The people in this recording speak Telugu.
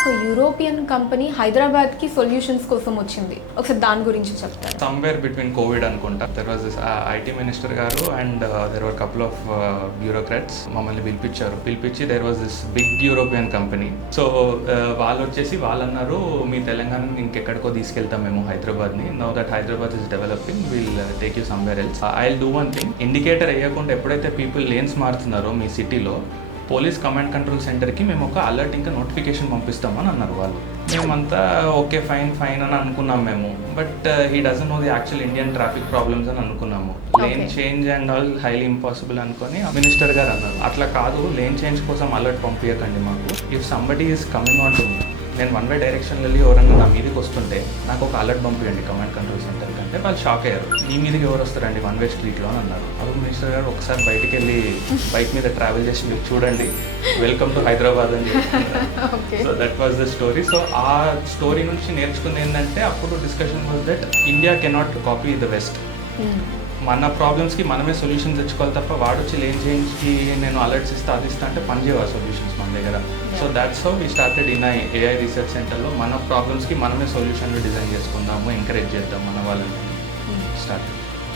ఒక యూరోపియన్ కంపెనీ హైదరాబాద్కి సొల్యూషన్స్ కోసం వచ్చింది. ఒకసారి దాని గురించి చెప్తారు. సమ్వేర్ బిట్వీన్ కోవిడ్ అనుకుంటా, there was this IT minister garu and there were couple of bureaucrats మమ్మల్ని పిలిపించి there was this big European company. So వాళ్ళు వచ్చేసి వాళ్ళు అన్నారు, మీ తెలంగాణని ఇంకెక్కడికో తీసుకెళ్తాం మేము హైదరాబాద్ని. Now that Hyderabad is developing, will take you somewhere else. I will do one thing, indicator వేయకుండా ఎప్పుడైతే పీపుల్ లేన్స్ మారుతున్నారో మీ సిటీలో, పోలీస్ కమాండ్ కంట్రోల్ సెంటర్కి మేము ఒక అలర్ట్ ఇంకా నోటిఫికేషన్ పంపిస్తామని అన్నారు వాళ్ళు. మేమంతా ఓకే ఫైన్ అని అనుకున్నాం మేము. But he doesn't know the actual Indian traffic problems అని అనుకున్నాము. Lane change and all highly impossible అనుకొని మినిస్టర్ గారు అన్నారు, అట్లా కాదు, లేన్ చేంజ్ కోసం అలర్ట్ పంపించకండి మాకు. If somebody is coming on to me, నేను వన్ వే డైరెక్షన్లో వెళ్ళి ఎవరన్నా నా మీదకి వస్తుంటే నాకు ఒక అలర్ట్ పంపించండి కమాండ్ కంట్రోల్ సెంటర్ కంటే. వాళ్ళు షాక్ అయ్యారు, మీ మీదకి ఎవరు వస్తారండి వన్ వే స్ట్రీట్లో అని అన్నారు. అప్పుడు మినిస్టర్ గారు ఒకసారి బయటికి వెళ్ళి బైక్ మీద ట్రావెల్ చేసి మీరు చూడండి, వెల్కమ్ టు హైదరాబాద్ అని చెప్పి. So that was the story. So ఆ స్టోరీ నుంచి నేర్చుకుంది ఏంటంటే, అప్పుడు discussion was that India cannot copy the west. మన ప్రాబ్లమ్స్కి మనమే సొల్యూషన్ తెచ్చుకోవాలి తప్ప వాడు వచ్చి లేన్ చేంజ్కి నేను అలర్ట్స్ ఇస్తా అది ఇస్తా అంటే పనిచేయవు సొల్యూషన్స్ మన దగ్గర. So that's how we started in AI research సెంటర్లో. మన ప్రాబ్లమ్స్కి మనమే సొల్యూషన్లు డిజైన్ చేసుకుందాము, ఎంకరేజ్ చేద్దాం మన వాళ్ళని స్టార్ట్.